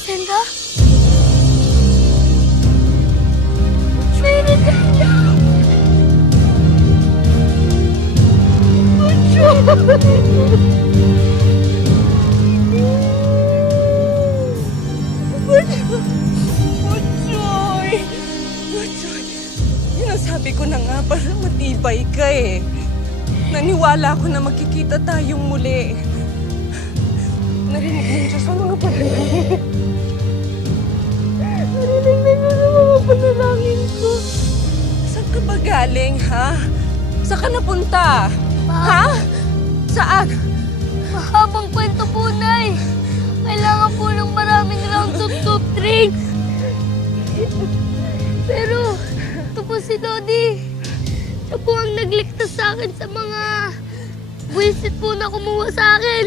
Resenda? Resenda! Butchoy! Butchoy! Sinasabi ko na nga para matibay ka eh. Naniwala ako na magkikita tayong muli. Narinig mo siya sa mga panalangin. Narinig na niya sa mga panalangin ko. Saan ka ba galing, ha? Saan ka napunta? Ha? Saan? Mahabang kwento po, Nay. Kailangan po ng maraming rounds of soft drinks. Pero, ito po si Dodi. Siya po ang nagligtas sa akin sa mga buwisit po na kumuha sa akin.